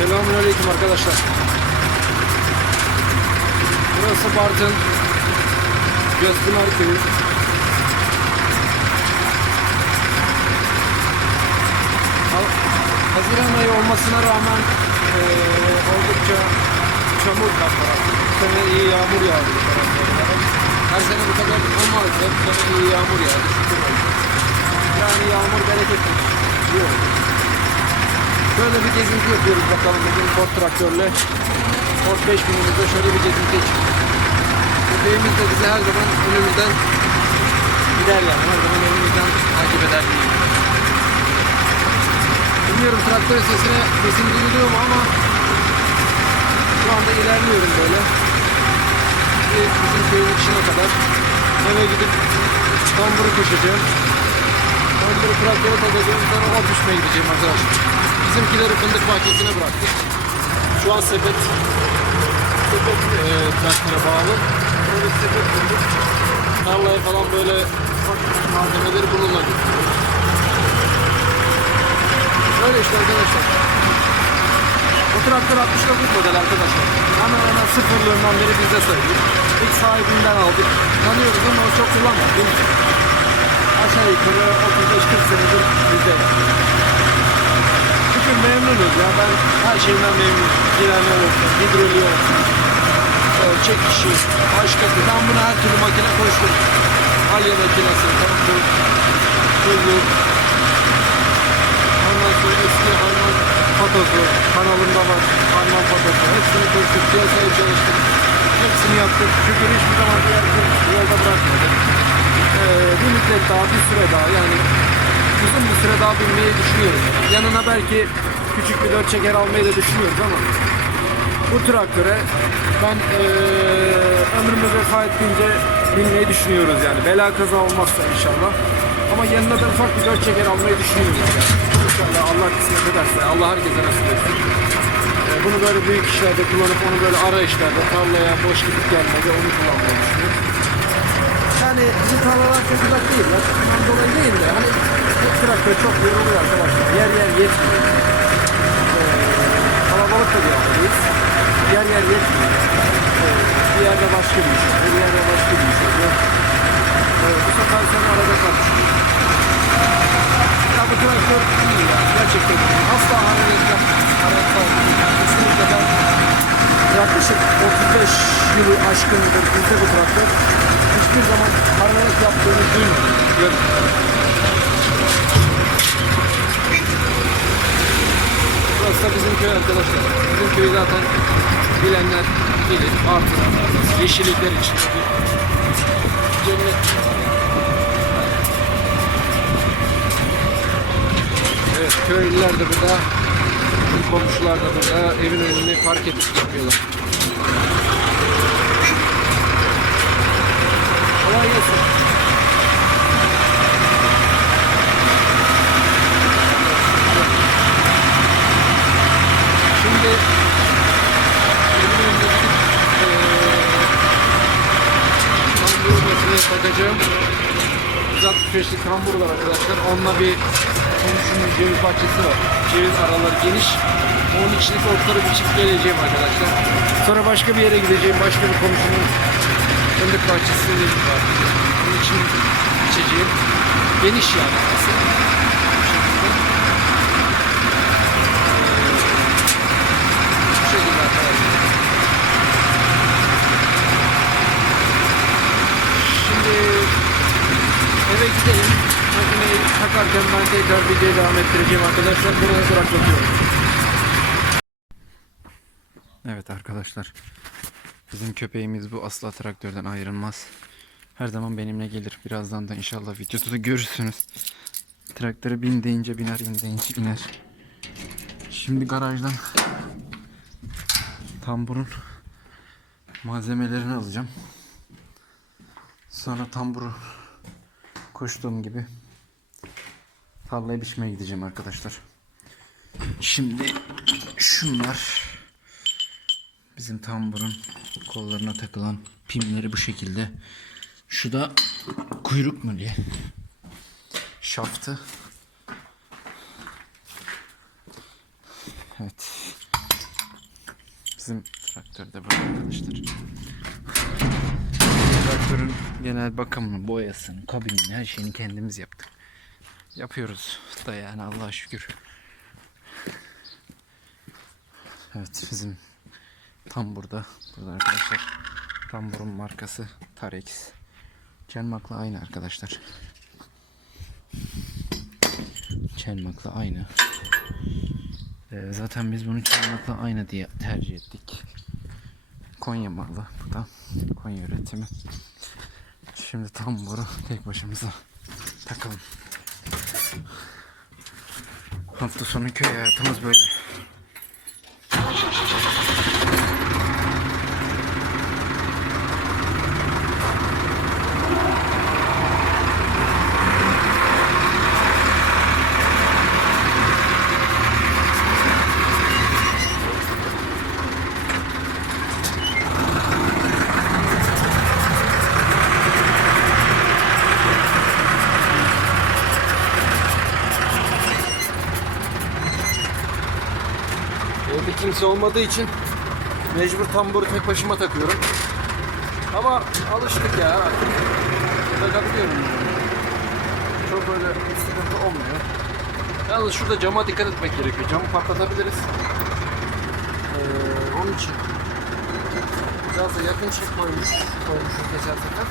Selamünaleyküm arkadaşlar. Burası Bartın Gözpınar Köyü. Ha- Haziran ayı olmasına rağmen eee, oldukça çamur kaplar. Bu sene iyi yağmur yağdı. Her sene bu kadar olmazdı. Bu sene iyi yağmur yağdı. Şükür olsun. Yani yağmur bereketli. İyi oldu. Şöyle bir gezinti yapıyoruz bakalım bugün Ford traktörle. Ford 5000'imizde şöyle bir gezinti çıktık. Köpeğimiz de bizi her zaman önümüzden gider yani. Her zaman önümüzden takip eder diyeyim. Bilmiyorum traktör sesine sesim duyuluyor mu ama şu anda ilerliyorum böyle. Bir Bizim köyün içine kadar eve gidip tamburu koşacağım. Tamburu traktöre takacağım sonra ot düşmeye gideceğim arkadaşlar. Bizimkileri fındık bahçesine bıraktık. Şu an sepet sepet e, traktöre bağlı. Böyle sepet kurduk. Tarlaya falan böyle malzemeleri bununla götürüyoruz. Öyle işte arkadaşlar. Bu traktör 69 model arkadaşlar. Hemen hemen sıfırlığından beri bizde sayılır. İlk sahibinden aldık. Tanıyoruz ama çok kullanmadık. Aşağı yukarı 35-40 senedir bizde. Çünkü memnunuz ya ben her şeyden memnunum. Direne olsun, hidroliği olsun, çekişi, başkası. Ben buna her türlü makine koştum. Alya makinesi, traktör, kulluk, ondan sonra eski Alman patosu, kanalında var Alman patosu. Hepsini koştuk, piyasayı çalıştık. Hepsini yaptık. Şükür hiçbir zaman bir yer yolda bırakmadık. Ee, bir müddet daha, bir süre daha yani uzun bir süre daha binmeyi düşünüyoruz. Yanına belki küçük bir dört çeker almayı da düşünüyoruz ama bu traktöre ben eee ömrümü vefa ettiğince binmeyi düşünüyoruz yani. Bela kaza olmazsa inşallah. Ama yanına da ufak bir dört çeker almayı düşünüyoruz yani. İnşallah Allah kısmet ederse, Allah herkese nasip etsin. Eee, bunu böyle büyük işlerde kullanıp onu böyle ara işlerde, tarlaya boş gidip gelmede onu kullanmayı düşünüyoruz. Yani bizim tarlalar çok uzak değil. Bundan dolayı değil de hani bu traktör çok yoruluyor arkadaşlar. Yer yer yetmiyor. Ee, kalabalık da bir aileyiz. Yer yer yetmiyor. Ee, bir yerde başka bir iş oluyor, bir yerde başka bir iş. Ee, bu sefer sen arada kalmışsın. Ya bu traktör iyi ya. Gerçekten iyi. Asla yapmıyor. Hararet yapmıyor. Kesinlikle ben yaklaşık 35 yılı aşkındır bizde bu traktör. Hiçbir zaman hararet yaptığını duymadım. Görmedim. Burası bizim köy arkadaşlar. Bizim köyü zaten bilenler bilir. Artık yeşillikler içinde bir cennet. Evet köylüler de burada. Komşular da burada. Evin önünde park edip yapıyorlar. Kolay gelsin. Şimdi evin önüne gidip eee kambur takacağım. 165'lik kambur var arkadaşlar. Onunla bir komşunun ceviz bahçesi var. Ceviz araları geniş. Onun içindeki otları biçip geleceğim arkadaşlar. Sonra başka bir yere gideceğim. Başka bir komşunun fındık bahçesinde var. Onun için biçeceğim. Geniş yani aslında. Bu şekilde. Bu şekilde arkadaşlar. Şimdi gidelim. Makineyi takarken ben tekrar videoyu devam ettireceğim arkadaşlar. Bunu duraklatıyorum. Evet arkadaşlar. Bizim köpeğimiz bu asla traktörden ayrılmaz. Her zaman benimle gelir. Birazdan da inşallah videoda da görürsünüz. Traktöre bin deyince biner, in deyince iner. Şimdi garajdan tamburun malzemelerini alacağım. Sonra tamburu koştuğum gibi tarlaya biçmeye gideceğim arkadaşlar. Şimdi şunlar Bizim tamburun kollarına takılan pimleri bu şekilde. Şu da kuyruk mu diye. Şaftı. Evet. Bizim traktör de burada arkadaşlar. Traktörün genel bakımını, boyasını, kabinini, her şeyini kendimiz yaptık. Yapıyoruz da yani Allah'a şükür. Evet bizim tam burada. Burada arkadaşlar. Tamburun markası Tarex. Çelmak'la aynı arkadaşlar. Çelmak'la aynı. Ee, zaten biz bunu Çelmak'la aynı diye tercih ettik. Konya malı bu da. Konya üretimi. Şimdi tamburu tek başımıza takalım. Hafta sonu köy hayatımız böyle. Kimse olmadığı için mecbur tamburu tek başıma takıyorum. Ama alıştık ya artık. Takabiliyorum. Çok böyle bir sıkıntı olmuyor. Yalnız şurada cama dikkat etmek gerekiyor. Camı patlatabiliriz. Ee, onun için biraz da yakın çek koymuş, koymuşuz geçen sefer.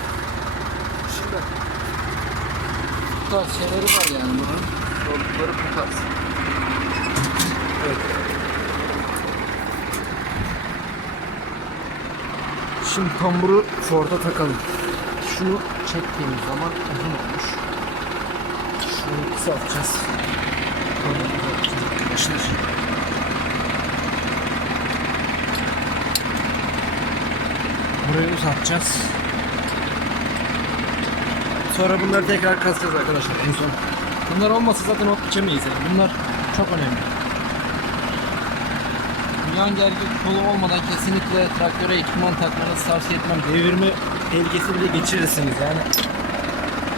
Şimdi bu tarz şeyleri var yani bunun. Zorlukları bu tarz. Evet. Şimdi tamburu Ford'a takalım. Şunu çektiğimiz zaman uzun olmuş. Şunu kısaltacağız. Arkadaşlar. Burayı uzatacağız. Sonra bunları tekrar kasacağız arkadaşlar en son. Bunlar olmasa zaten ot biçemeyiz yani. Bunlar çok önemli. Yan gergi kolu olmadan kesinlikle traktöre ekipman takmanızı tavsiye etmem. Devirme tehlikesi bile geçirirsiniz yani.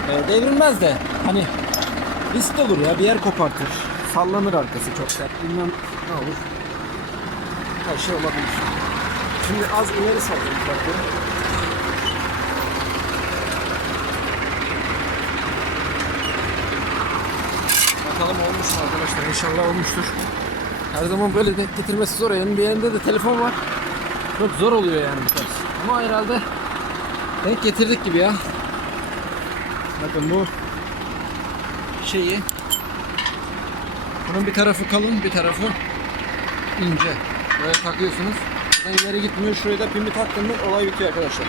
Ee, devrilmez de hani riskli olur ya bir yer kopartır. Sallanır arkası çok sert. Bilmem ne olur. Her şey olabilir. Şimdi az ileri sallayayım traktörü. Bakalım olmuş mu arkadaşlar? İnşallah olmuştur. Her zaman böyle denk getirmesi zor. Yanın bir yerinde de telefon var. Çok zor oluyor yani bu tarz. Ama herhalde denk getirdik gibi ya. Bakın bu şeyi bunun bir tarafı kalın bir tarafı ince. Böyle takıyorsunuz. Buradan ileri gitmiyor. Şuraya da pimi taktım mı olay bitiyor arkadaşlar.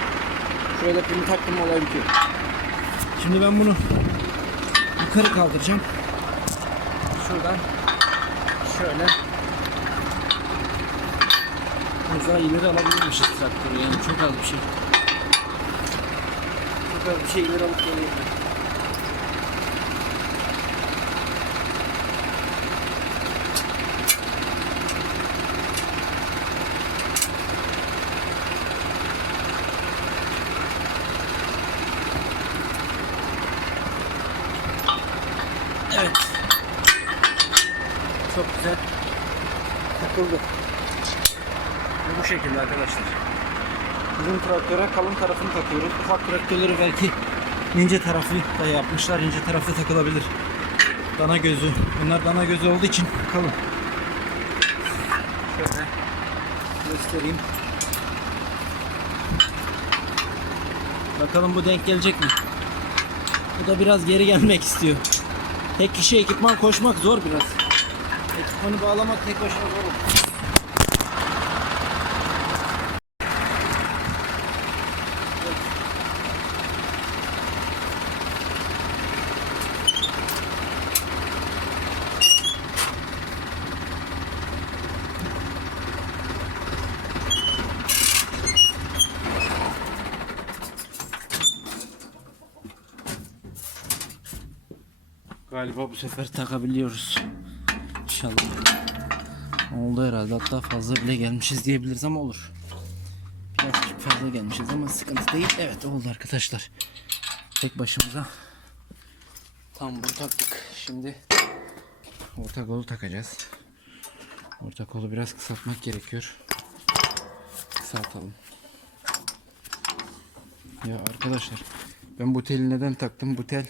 Şuraya da pimi taktım mı olay bitiyor. Şimdi ben bunu yukarı kaldıracağım. Şuradan şöyle Az daha ileri alabilirmişiz traktörü yani çok az bir şey. Çok az bir şey ileri alıp geleyim. Evet. Çok güzel. Takıldı. Bu şekilde arkadaşlar. Bizim traktöre kalın tarafını takıyoruz. Ufak traktörleri belki ince tarafı da yapmışlar. İnce tarafı takılabilir. Dana gözü. Bunlar dana gözü olduğu için kalın. Şöyle göstereyim. Bakalım bu denk gelecek mi? Bu da biraz geri gelmek istiyor. Tek kişi ekipman koşmak zor biraz. Ekipmanı bağlamak tek başına zor olur. Galiba bu sefer takabiliyoruz. İnşallah. Oldu herhalde. Hatta fazla bile gelmişiz diyebiliriz ama olur. Birazcık fazla gelmişiz ama sıkıntı değil. Evet oldu arkadaşlar. Tek başımıza tam bunu taktık. Şimdi orta kolu takacağız. Orta kolu biraz kısaltmak gerekiyor. kısa atalım. Ya arkadaşlar ben bu teli neden taktım? Bu tel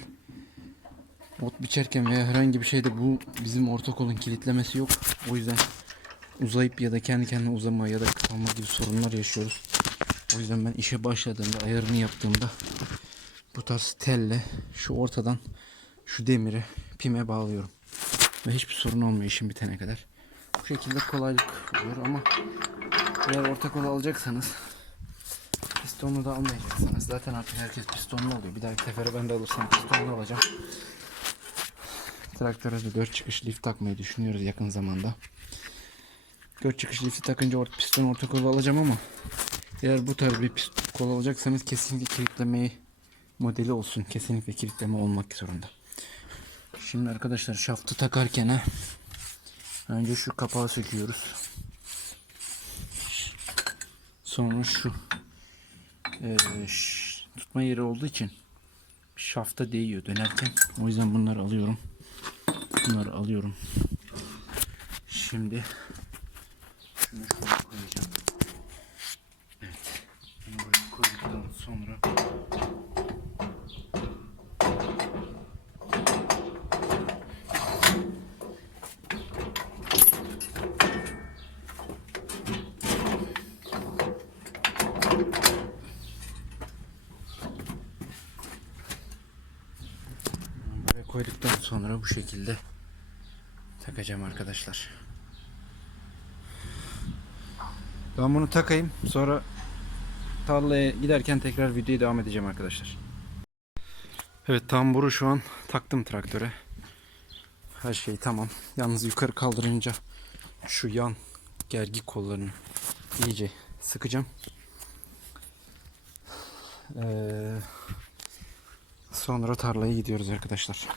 ot biçerken veya herhangi bir şeyde bu bizim orta kolun kilitlemesi yok. O yüzden uzayıp ya da kendi kendine uzama ya da kısalma gibi sorunlar yaşıyoruz. O yüzden ben işe başladığımda ayarını yaptığımda bu tarz telle şu ortadan şu demiri pime bağlıyorum. Ve hiçbir sorun olmuyor işim bitene kadar. Bu şekilde kolaylık oluyor ama eğer orta kol alacaksanız pistonlu da almayacaksanız zaten artık herkes pistonlu alıyor. Bir dahaki sefere ben de alırsam pistonlu alacağım. Traktöre de 4 çıkış lift takmayı düşünüyoruz yakın zamanda. 4 çıkış lifti takınca orta piston orta kolu alacağım ama eğer bu tarz bir kol alacaksanız kesinlikle kilitlemeyi modeli olsun. Kesinlikle kilitleme olmak zorunda. Şimdi arkadaşlar şaftı takarken ha, önce şu kapağı söküyoruz. Sonra şu ş- tutma yeri olduğu için şafta değiyor dönerken. O yüzden bunları alıyorum. Bunları alıyorum. Şimdi şunu şuraya koyacağım. Evet. Bunu buraya koyduktan sonra koyduktan sonra bu şekilde takacağım arkadaşlar. Ben bunu takayım. Sonra tarlaya giderken tekrar videoya devam edeceğim arkadaşlar. Evet tamburu şu an taktım traktöre. Her şey tamam. Yalnız yukarı kaldırınca şu yan gergi kollarını iyice sıkacağım. Ee, sonra tarlaya gidiyoruz arkadaşlar.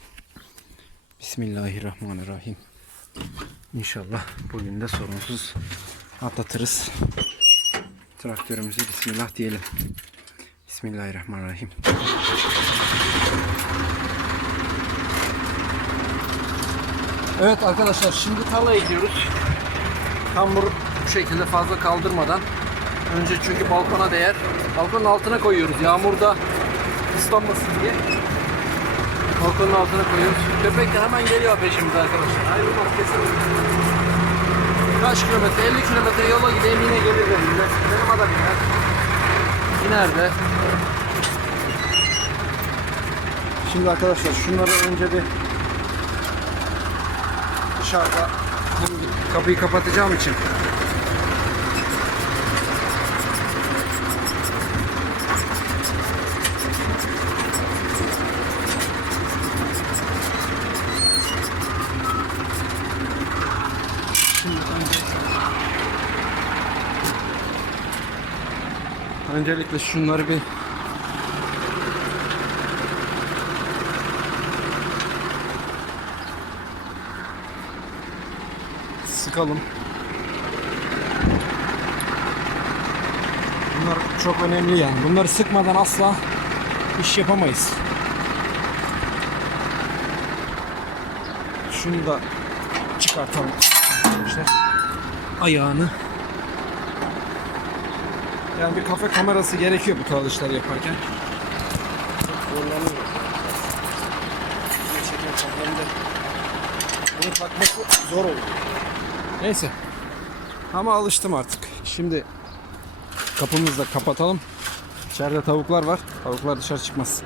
Bismillahirrahmanirrahim. İnşallah bugün de sorunsuz atlatırız. Traktörümüze bismillah diyelim. Bismillahirrahmanirrahim. Evet arkadaşlar şimdi tarlaya gidiyoruz. Tambur bu şekilde fazla kaldırmadan önce çünkü balkona değer. Balkonun altına koyuyoruz yağmurda ıslanmasın diye. Balkonun altına koyuyoruz. Köpek de hemen geliyor peşimize arkadaşlar. Ayrılmaz kesin. Kaç kilometre? 50 kilometre yola gideyim yine gelir benimle. Benim adam iner. İner de. Şimdi arkadaşlar şunları önce bir dışarıda Kapıyı kapatacağım için. şimdi önce Öncelikle şunları bir sıkalım. bunlar çok önemli yani. Bunları sıkmadan asla iş yapamayız. Şunu da çıkartalım arkadaşlar. Ayağını. Yani bir kafe kamerası gerekiyor bu tarz işler yaparken. Zorlanıyoruz. Bunu takması zor oluyor. Neyse. Ama alıştım artık. Şimdi kapımızı da kapatalım. İçeride tavuklar var. Tavuklar dışarı çıkmaz.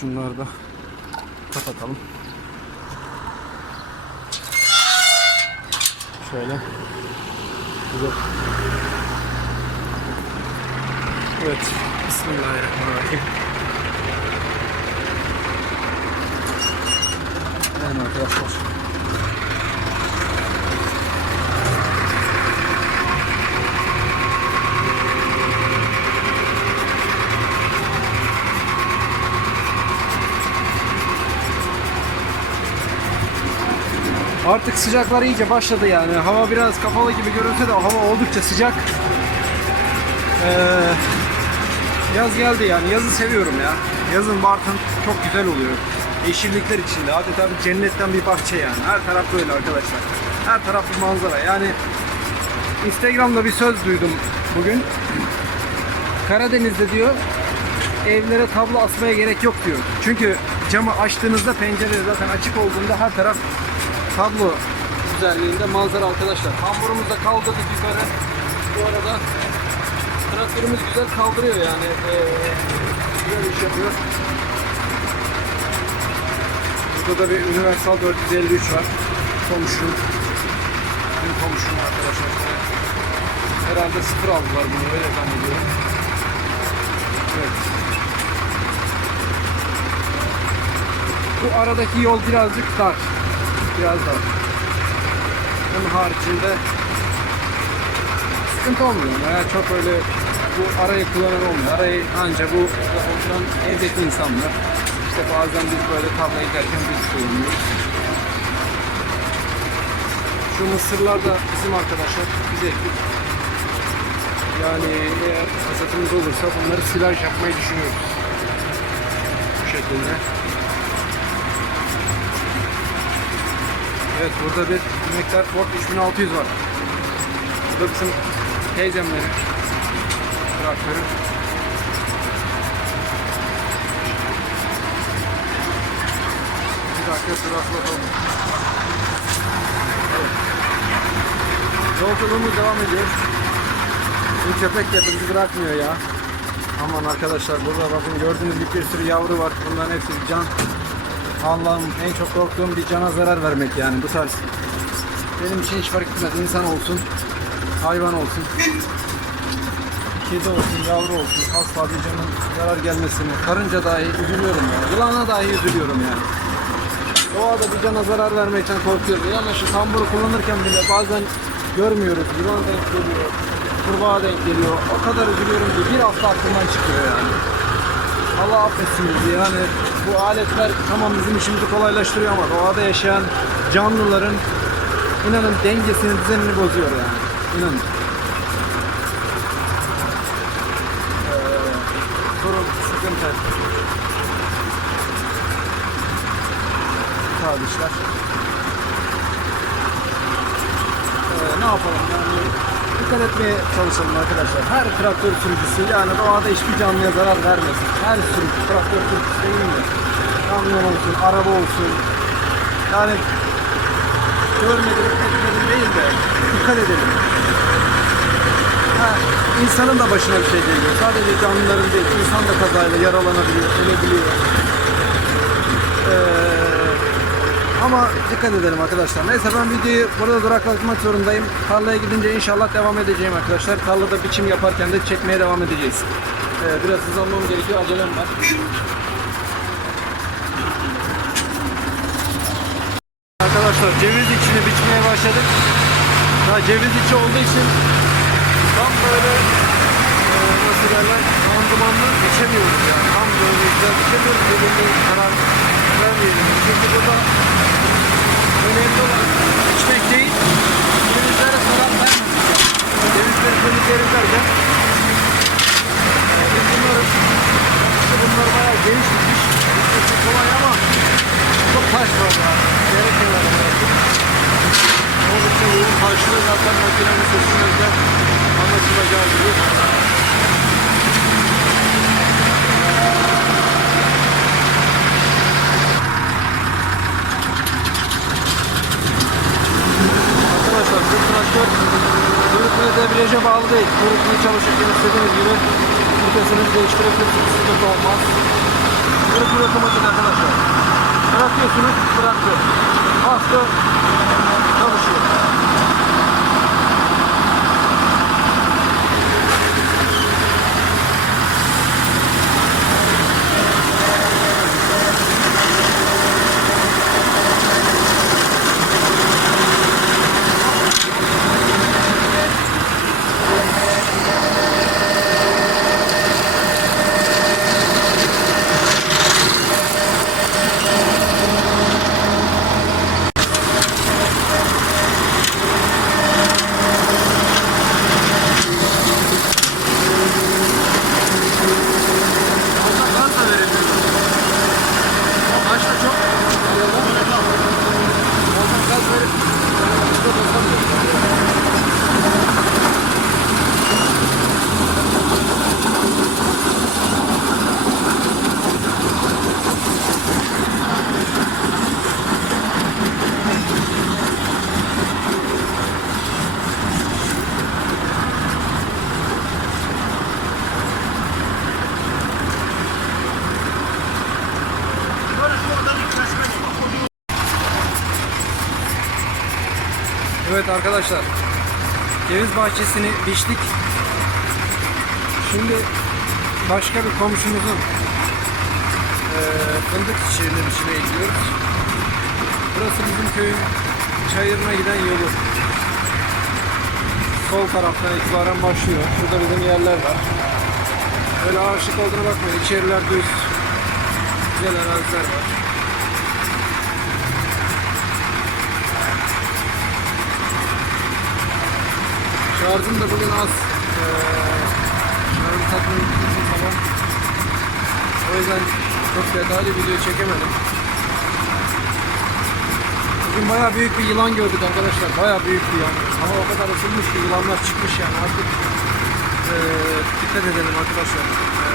Şunları da kapatalım. Şöyle. Güzel. Evet. Bismillahirrahmanirrahim. Aynen arkadaşlar. Artık sıcaklar iyice başladı yani. Hava biraz kapalı gibi görünse de hava oldukça sıcak. Ee, yaz geldi yani. Yazı seviyorum ya. Yazın Bartın çok güzel oluyor. Yeşillikler içinde. Adeta bir cennetten bir bahçe yani. Her taraf böyle arkadaşlar. Her taraf bir manzara. Yani Instagram'da bir söz duydum. bugün. Karadeniz'de diyor evlere tablo asmaya gerek yok diyor. Çünkü camı açtığınızda pencere zaten açık olduğunda her taraf tablo güzelliğinde manzara arkadaşlar. Hamurumuzu da kaldırdık yukarı. Bu arada traktörümüz güzel kaldırıyor yani. Ee, güzel iş yapıyor. Burada da bir Universal 453 var. Komşu. Benim komşum arkadaşlar. Herhalde sıfır aldılar bunu öyle zannediyorum. Evet. Bu aradaki yol birazcık dar. Biraz dar. Onun haricinde sıkıntı olmuyor. Yani çok öyle bu arayı kullanan olmuyor. Arayı anca bu oturan evdeki insanlar. İşte bazen biz böyle tarlaya giderken biz kullanıyoruz. Şu mısırlar da bizim arkadaşlar. Biz ektik. Yani eğer fırsatımız olursa bunları silaj yapmayı düşünüyoruz. Bu şekilde. Evet burada bir miktar Ford 3600 var. Burada bizim teyzemlerin traktörü. Bir dakika duraklatalım. Evet. Yolculuğumuz devam ediyor. Bu köpek de bizi bırakmıyor ya. Aman arkadaşlar burada bakın gördüğünüz gibi bir sürü yavru var. Bunların hepsi can. Allah'ım en çok korktuğum bir cana zarar vermek yani bu tarz. Benim için hiç fark etmez. İnsan olsun, hayvan olsun, kedi olsun, yavru olsun. Asla bir canın zarar gelmesini, karınca dahi üzülüyorum ya. Yılana dahi üzülüyorum yani. Doğada bir cana zarar vermekten korkuyoruz. Yani şu tamburu kullanırken bile bazen görmüyoruz. Yılan denk geliyor, kurbağa denk geliyor. O kadar üzülüyorum ki bir hafta aklımdan çıkıyor yani. Allah affetsin bizi yani bu aletler tamam bizim işimizi kolaylaştırıyor ama doğada yaşayan canlıların inanın dengesini, düzenini bozuyor yani. İnanın. Ee, sorun, sıkıntı. Kardeşler. Ee, ne yapalım yani dikkat etmeye çalışalım arkadaşlar. Her traktör sürücüsü yani doğada hiçbir canlıya zarar vermesin. Her sürücü traktör sürücüsü değil mi? Kamyon olsun, araba olsun. Yani görmedim, etmedim değil de dikkat edelim. Ha, insanın da başına bir şey geliyor. Sadece canlıların değil, insan da kazayla yaralanabiliyor, ölebiliyor. Ee, ama dikkat edelim arkadaşlar. Neyse ben videoyu burada duraklatmak zorundayım. Tarlaya gidince inşallah devam edeceğim arkadaşlar. Tarlada biçim yaparken de çekmeye devam edeceğiz. Ee, biraz hızlanmam gerekiyor. Acelem var. Arkadaşlar ceviz içini biçmeye başladık. Daha ceviz içi olduğu için tam böyle e, nasıl derler randımanlı biçemiyoruz yani. Tam böyle güzel biçemiyoruz. Belirli karar vermeyelim. Çünkü burada önemli olan biçmek değil, cevizlere zarar vermemek. Yani. Cevizleri temizleyelim derken e, biz bunları işte bunlar bayağı geniş bitmiş. Bitmesi kolay ama çok taş var ya. Gerekiyorlar. Oldukça yoğun taşlı zaten makinenin sesinden de anlaşılacağı gibi. Traktör kuyruklu debriyaja bağlı değil. Kuyruklu çalışırken istediğiniz gibi vitesinizi değiştirebilirsiniz. Sıkıntı olmaz. Kuyruklu otomatik arkadaşlar. Bırakıyorsunuz, bıraktı. Bastı, arkadaşlar. Ceviz bahçesini biçtik. Şimdi başka bir komşumuzun eee fındık çiçeğini biçmeye gidiyoruz. Burası bizim köyün çayırına giden yolu. Sol taraftan itibaren başlıyor. Şurada bizim yerler var. Öyle ağaçlık olduğuna bakmayın. İçeriler düz. Güzel araziler var. Şarjım da bugün az. Ee, şarjı takmayı unuttum falan. O yüzden çok detaylı video çekemedim. Bugün bayağı büyük bir yılan gördük arkadaşlar. Bayağı büyük bir yılan. Ama o kadar ısınmış ki yılanlar çıkmış yani artık ee, dikkat edelim arkadaşlar. Ee,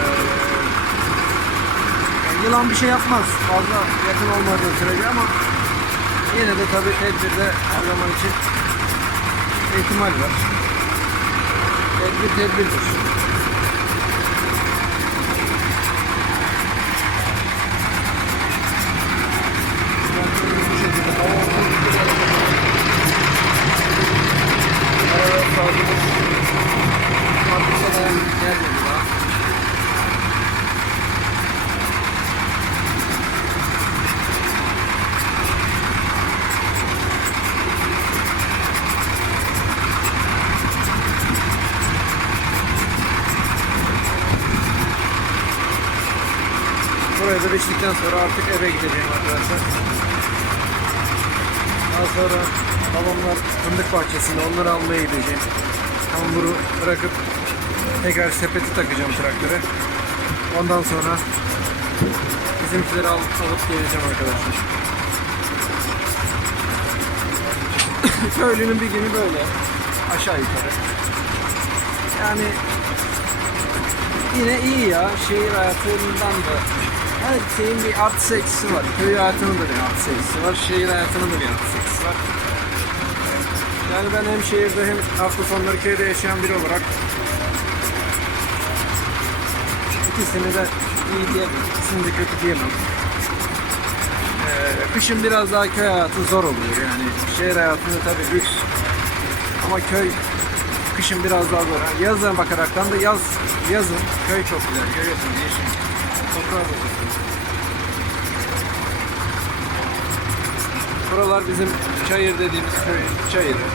yani yılan bir şey yapmaz. Fazla yakın olmadığı sürece ama yine de tabii tedbirde her zaman için ihtimal var. Tedbir tedbirdir. Bu şekilde hava ortamı Arada sağlığımız Fabrika da gelmedi daha. Biçtikten sonra artık eve gideceğim arkadaşlar. Daha sonra babamlar fındık bahçesinde onları almaya gideceğim. Hamuru bırakıp tekrar sepeti takacağım traktöre. Ondan sonra bizimkileri al, alıp geleceğim arkadaşlar. Köylünün bir günü böyle. Aşağı yukarı. Yani yine iyi ya. Şehir hayatından da her şeyin bir artı eksisi var. Köy hayatının da bir artı eksisi var. Şehir hayatının da bir artı eksisi var. Yani ben hem şehirde hem hafta sonları köyde yaşayan biri olarak ikisini de iyi diyemem. İkisini de kötü diyemem. Ee, kışın biraz daha köy hayatı zor oluyor yani. Şehir hayatında tabii lüks. Ama köy kışın biraz daha zor. Yani yazın bakaraktan da yaz yazın köy çok güzel. Görüyorsunuz yeşil. Toprağı bakıyorsunuz. Buralar bizim çayır dediğimiz köyün çayırı.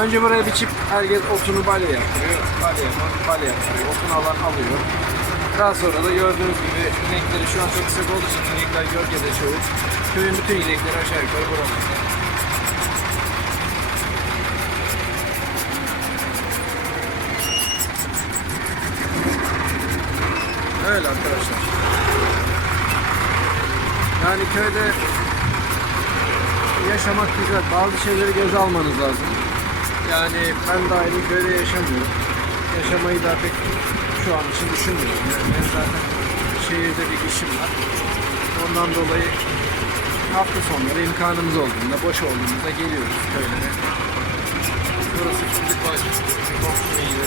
Önce buraya biçip herkes otunu balya yaptırıyor. Balya yapan balya yaptırıyor. Otunu alan alıyor. Daha sonra da gördüğünüz gibi inekleri şu an çok sık olduğu için inekler gölgede çoğu. Köyün bütün inekleri aşağı yukarı buralarda. Öyle arkadaşlar. Yani köyde yaşamak güzel. Bazı şeyleri göze almanız lazım. Yani ben de aynı köyde yaşamıyorum. Yaşamayı da pek şu an için düşünmüyorum. Yani ben zaten şehirde bir işim var. Ondan dolayı hafta sonları imkanımız olduğunda, boş olduğunda geliyoruz köylere. Burası bahçesi. Komşu iyi.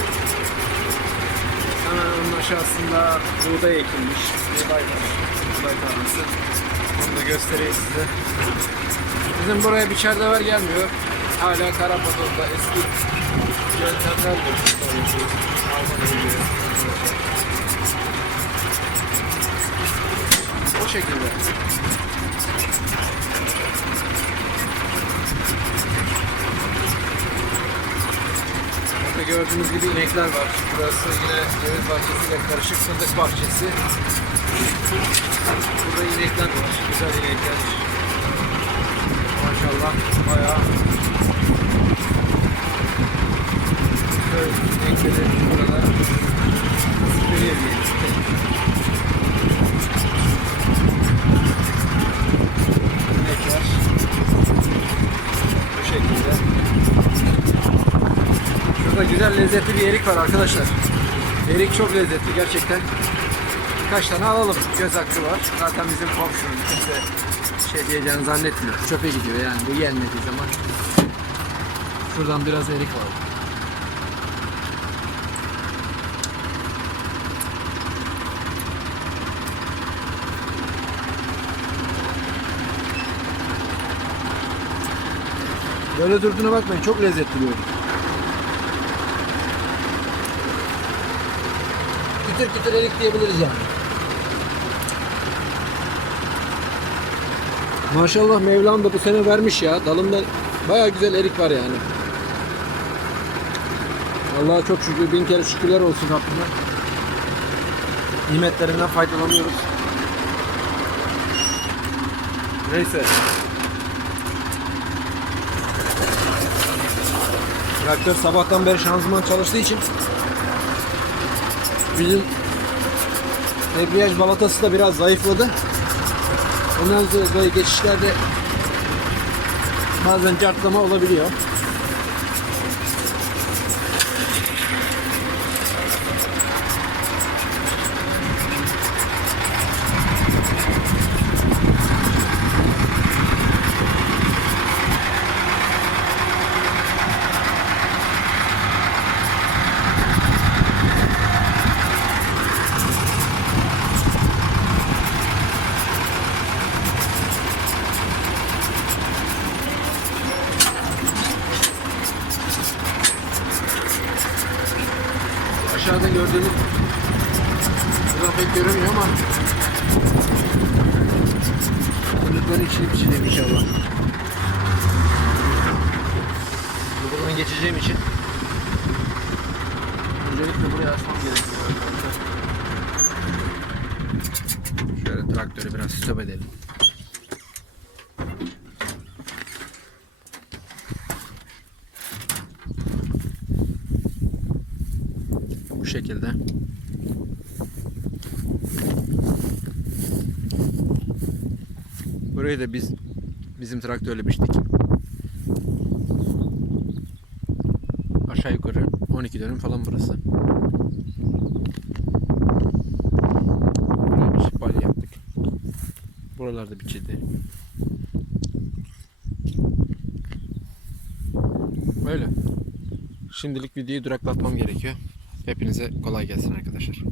Hemen onun aşağısında buğday ekilmiş. Buğday var. Buğday tarlası. Onu da göstereyim size. Bizim buraya bir çerdever gelmiyor. Hala Karapatoz'da eski ürünü. O şekilde. Burada gördüğünüz gibi inekler var. Burası yine ceviz bahçesiyle karışık fındık bahçesi. Burada inekler var. Güzel inekler. Maşallah bayağı köy inekleri burada sürüyor diye. İnekler bu şekilde. Şurada güzel lezzetli bir erik var arkadaşlar. Erik çok lezzetli gerçekten. Birkaç tane alalım. Göz hakkı var. Zaten bizim komşumuz. Kimse şey diyeceğini zannetmiyor. Çöpe gidiyor yani bu yenmediği zaman. Şuradan biraz erik var. Böyle durduğuna bakmayın. Çok lezzetli bir ürün. Kütür kütür erik diyebiliriz yani. Maşallah Mevlam da bu sene vermiş ya. Dalında baya güzel erik var yani. Allah'a çok şükür bin kere şükürler olsun Rabbime. Nimetlerinden faydalanıyoruz. Neyse. Traktör sabahtan beri şanzıman çalıştığı için bizim debriyaj balatası da biraz zayıfladı. Ondan sonra böyle geçişlerde bazen cartlama olabiliyor. Aşağıda gördüğünüz Buradan pek görünmüyor ama Fındıkları içilip içileyim inşallah. Buradan geçeceğim için Öncelikle burayı açmam gerekiyor. Şöyle traktörü biraz stop edelim. Bu şekilde. Burayı da biz bizim traktörle biçtik. Aşağı yukarı 12 dönüm falan burası. Buraya biçip balya yaptık. Buralarda biçildi. Böyle. Şimdilik videoyu duraklatmam gerekiyor. Hepinize kolay gelsin arkadaşlar.